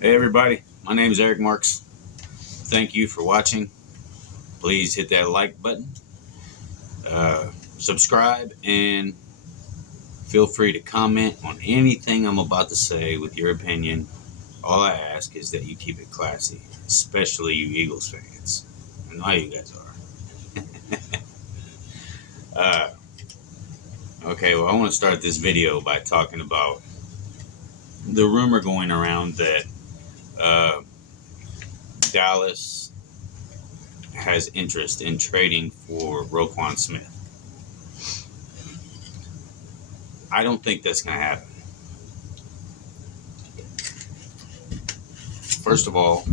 Hey everybody, my name is Eric Marks. Thank you for watching. Please hit that like button, subscribe, and feel free to comment on anything I'm about to say with your opinion. All I ask is that you keep it classy, especially you Eagles fans. I know how you guys are. Okay, well, I want to start this video by talking about the rumor going around that Dallas has interest in trading for Roquan Smith. I don't think that's going to happen. First of all,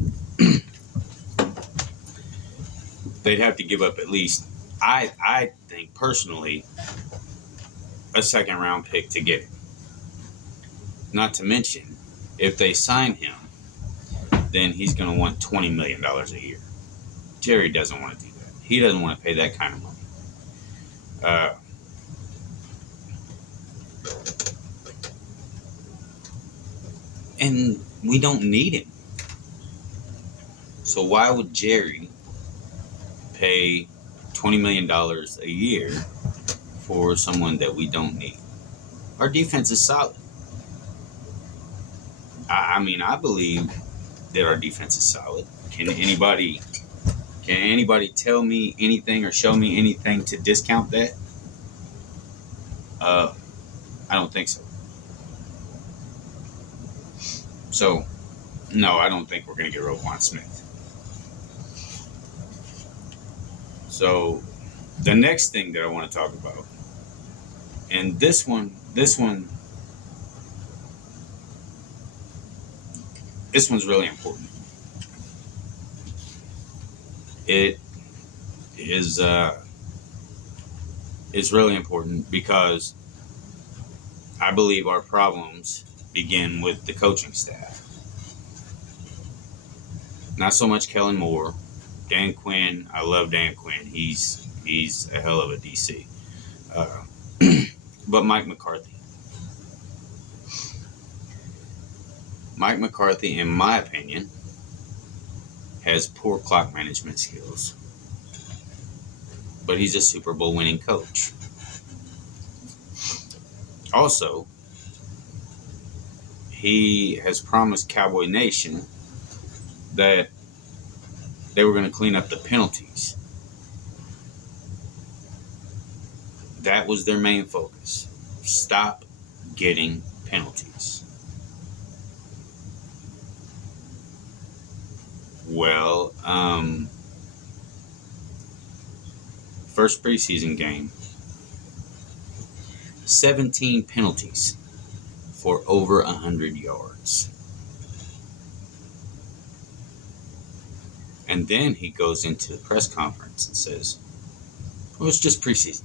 they'd have to give up at least, I think personally, a second round pick to get him. Not to mention, if they sign him, then he's going to want $20 million a year. Jerry doesn't want to do that. He doesn't want to pay that kind of money. And we don't need him. So why would Jerry pay $20 million a year for someone that we don't need? Our defense is solid. I believe that our defense is solid. Can anybody tell me anything or show me anything to discount that? I don't think so. So, no, I don't think we're going to get Roquan Smith. So, the next thing that I want to talk about, and this one's really important. It's really important because I believe our problems begin with the coaching staff. Not so much Kellen Moore. Dan Quinn, I love Dan Quinn. He's a hell of a DC. But Mike McCarthy. Mike McCarthy, in my opinion, has poor clock management skills. But he's a Super Bowl winning coach. Also, he has promised Cowboy Nation that they were going to clean up the penalties. That was their main focus. Stop getting penalties. Well, first preseason game, 17 penalties for over 100 yards. And then he goes into the press conference and says, well, it's just preseason.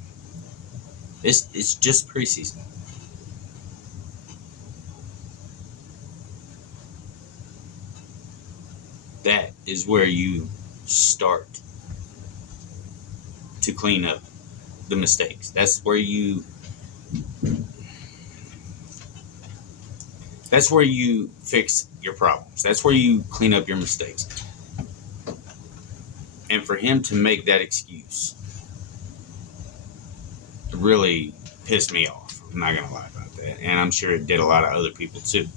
It's just preseason. That is where you start to clean up the mistakes. That's where you fix your problems. That's where you clean up your mistakes. And for him to make that excuse really pissed me off. I'm not going to lie about that. And I'm sure it did a lot of other people too.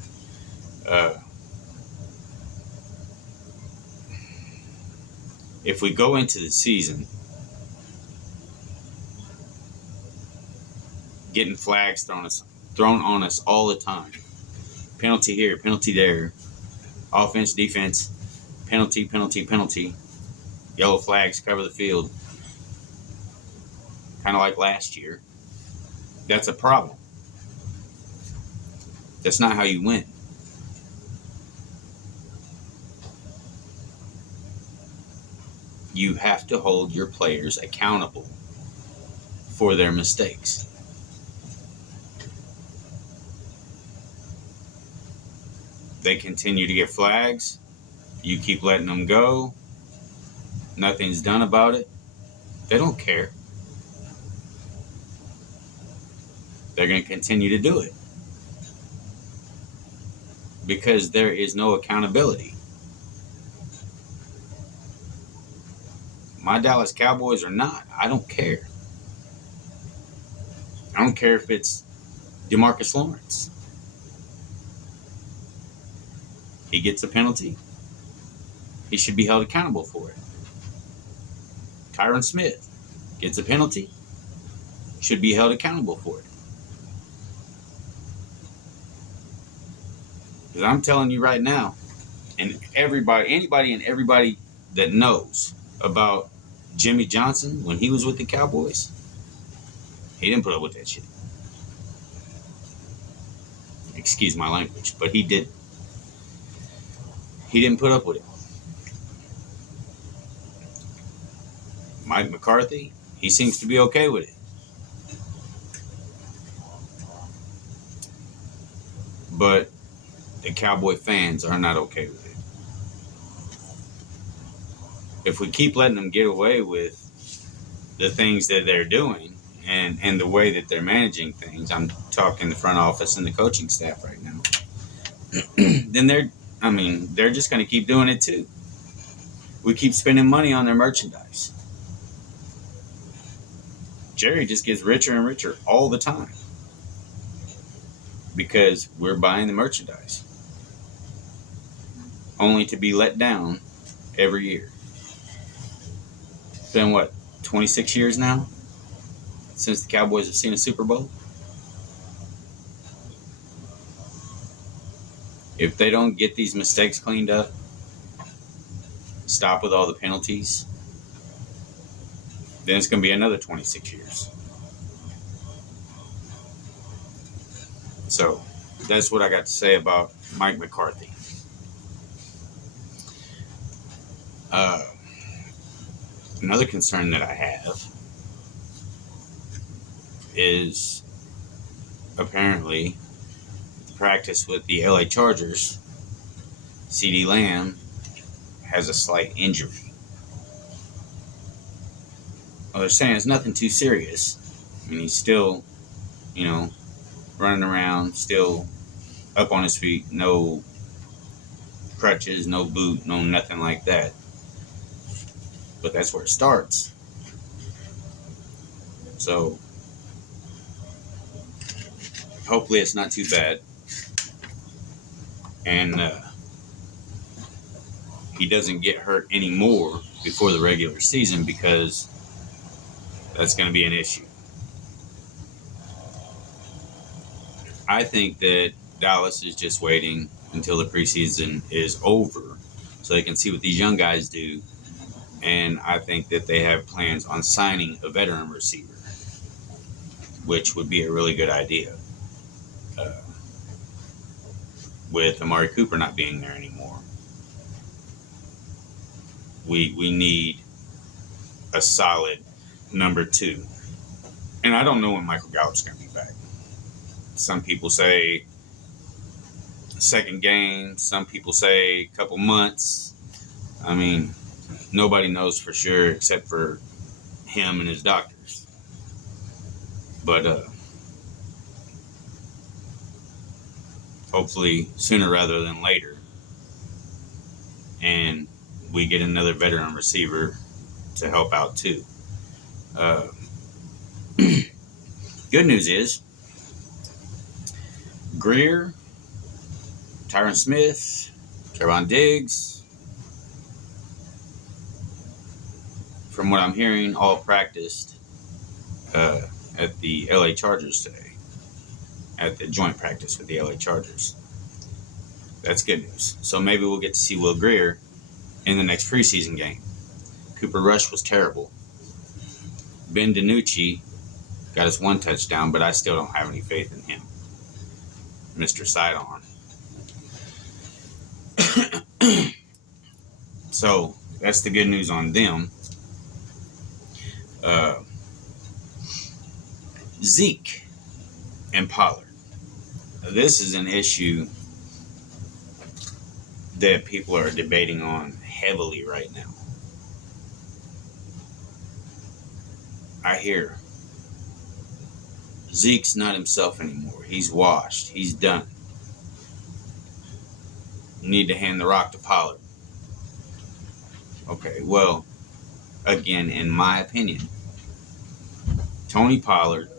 If we go into the season getting flags thrown on us all the time, penalty here, penalty there, offense, defense, penalty, yellow flags cover the field, kind of like last year, that's a problem. That's not how you win. You have to hold your players accountable for their mistakes. They continue to get flags. You keep letting them go. Nothing's done about it. They don't care. They're going to continue to do it. because there is no accountability. My Dallas Cowboys are not. I don't care. I don't care if it's DeMarcus Lawrence. He gets a penalty. He should be held accountable for it. Tyron Smith gets a penalty. Should be held accountable for it. Because I'm telling you right now, and anybody and everybody that knows about Jimmy Johnson when he was with the Cowboys, he didn't put up with that shit. Excuse my language, but he did. He didn't put up with it. Mike McCarthy, he seems to be okay with it. But the Cowboy fans are not okay with it. If we keep letting them get away with the things that they're doing and the way that they're managing things, I'm talking the front office and the coaching staff right now, then they're just going to keep doing it too. We keep spending money on their merchandise. Jerry just gets richer and richer all the time because we're buying the merchandise, only to be let down every year. It's been 26 years now since the Cowboys have seen a Super Bowl? If they don't get these mistakes cleaned up, stop with all the penalties, then it's going to be another 26 years. So that's what I got to say about Mike McCarthy. Another concern that I have is apparently the practice with the LA Chargers. CeeDee Lamb has a slight injury. Well, they're saying it's nothing too serious. I mean, he's still, running around, still up on his feet, no crutches, no boot, no nothing like that. But that's where it starts. So hopefully it's not too bad. And he doesn't get hurt anymore before the regular season, because that's going to be an issue. I think that Dallas is just waiting until the preseason is over so they can see what these young guys do. And I think that they have plans on signing a veteran receiver, which would be a really good idea. With Amari Cooper not being there anymore, we need a solid number two. And I don't know when Michael Gallup's going to be back. Some people say second game. Some people say a couple months. I mean, nobody knows for sure except for him and his doctors. But hopefully sooner rather than later. And we get another veteran receiver to help out too. Good news is Greer, Tyron Smith, Trevon Diggs, from what I'm hearing, all practiced at the LA Chargers today, at the joint practice with the LA Chargers. That's good news. So maybe we'll get to see Will Greer in the next preseason game. Cooper Rush was terrible. Ben DiNucci got us one touchdown, but I still don't have any faith in him. Mr. Sidearm. So that's the good news on them. Zeke and Pollard. This is an issue that people are debating on heavily right now. I hear Zeke's not himself anymore. He's washed. He's done. You need to hand the rock to Pollard. Okay, well, again, in my opinion, Tony Pollard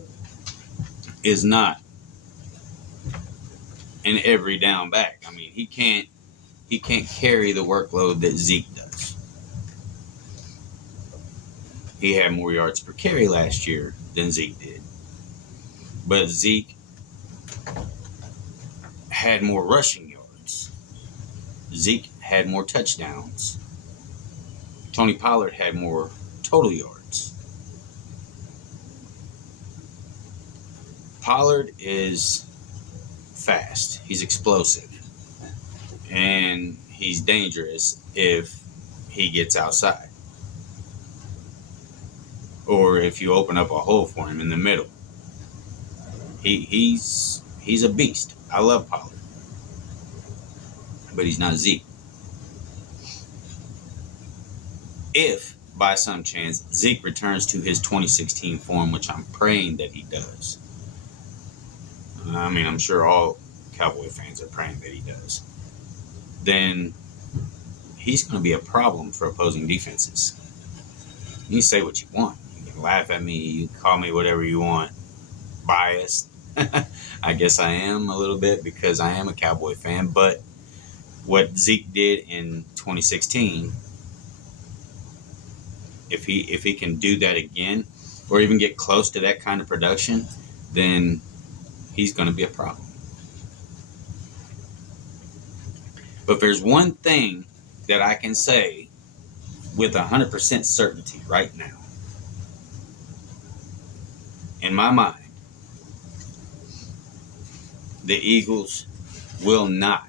is not an every down back. I mean, he can't carry the workload that Zeke does. He had more yards per carry last year than Zeke did. But Zeke had more rushing yards. Zeke had more touchdowns. Tony Pollard had more total yards. Pollard is fast. He's explosive. And he's dangerous if he gets outside. Or if you open up a hole for him in the middle. He's a beast. I love Pollard. But he's not Zeke. If, by some chance, Zeke returns to his 2016 form, which I'm praying that he does. I mean, I'm sure all Cowboy fans are praying that he does. Then he's going to be a problem for opposing defenses. You can say what you want. You can laugh at me. You can call me whatever you want. Biased. I guess I am a little bit because I am a Cowboy fan. But what Zeke did in 2016, if he can do that again, or even get close to that kind of production, then he's going to be a problem. But there's one thing that I can say with 100% certainty right now. In my mind, the Eagles will not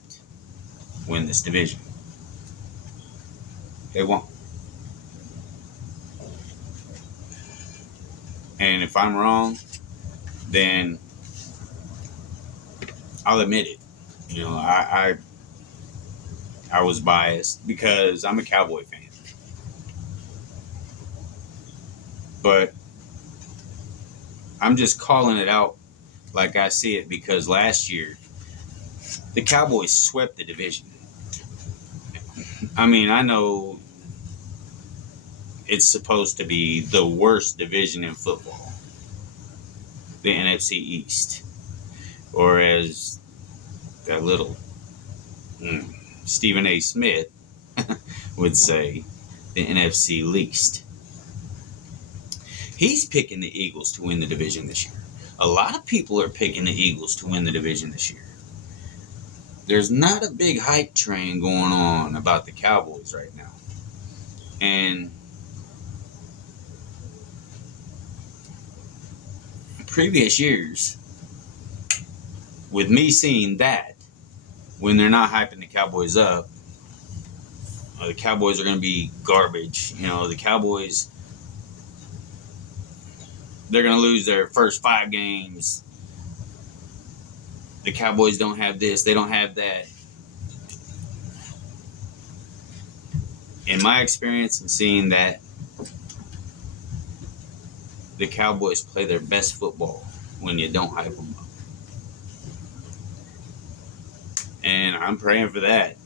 win this division. They won't. And if I'm wrong, then I'll admit it. You know, I was biased because I'm a Cowboy fan. But I'm just calling it out like I see it because last year, the Cowboys swept the division. I mean, I know it's supposed to be the worst division in football, the NFC East. Or as that little Stephen A. Smith would say, the NFC least. He's picking the Eagles to win the division this year. A lot of people are picking the Eagles to win the division this year. There's not a big hype train going on about the Cowboys right now. And previous years, with me seeing that, when they're not hyping the Cowboys up, the Cowboys are going to be garbage. You know, the Cowboys, they're going to lose their first 5 games. The Cowboys don't have this, they don't have that. In my experience and seeing that, the Cowboys play their best football when you don't hype them up. And I'm praying for that.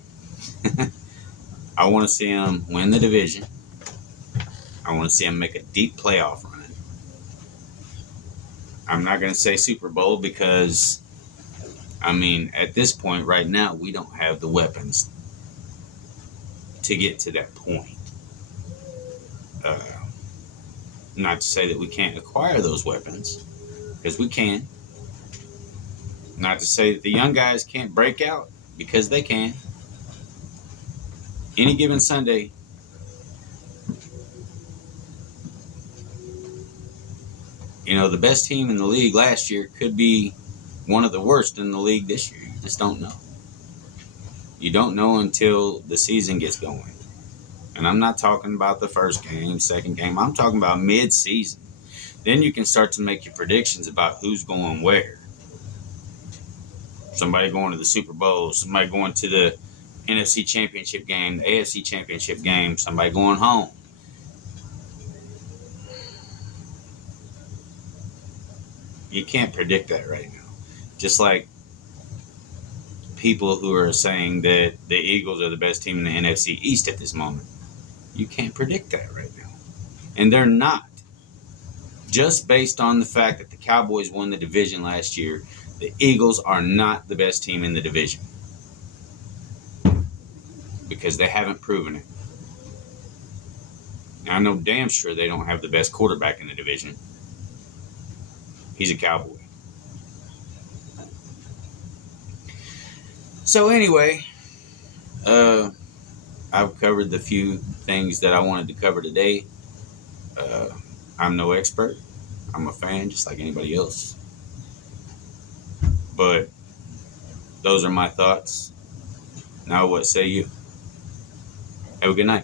I want to see them win the division. I want to see them make a deep playoff run. I'm not going to say Super Bowl because, I mean, at this point right now, we don't have the weapons to get to that point. Not to say that we can't acquire those weapons, because we can. Not to say that the young guys can't break out, because they can. Any given Sunday, you know, the best team in the league last year could be one of the worst in the league this year. You just don't know. You don't know until the season gets going. And I'm not talking about the first game, second game. I'm talking about mid-season. Then you can start to make your predictions about who's going where. Somebody going to the Super Bowl, somebody going to the NFC Championship game, the AFC Championship game, somebody going home. You can't predict that right now. Just like people who are saying that the Eagles are the best team in the NFC East at this moment. You can't predict that right now. And they're not. Just based on the fact that the Cowboys won the division last year, the Eagles are not the best team in the division. Because they haven't proven it. Now, I know damn sure they don't have the best quarterback in the division. He's a Cowboy. So anyway, I've covered the few things that I wanted to cover today. I'm no expert. I'm a fan just like anybody else. But those are my thoughts. Now what say you? Have a good night.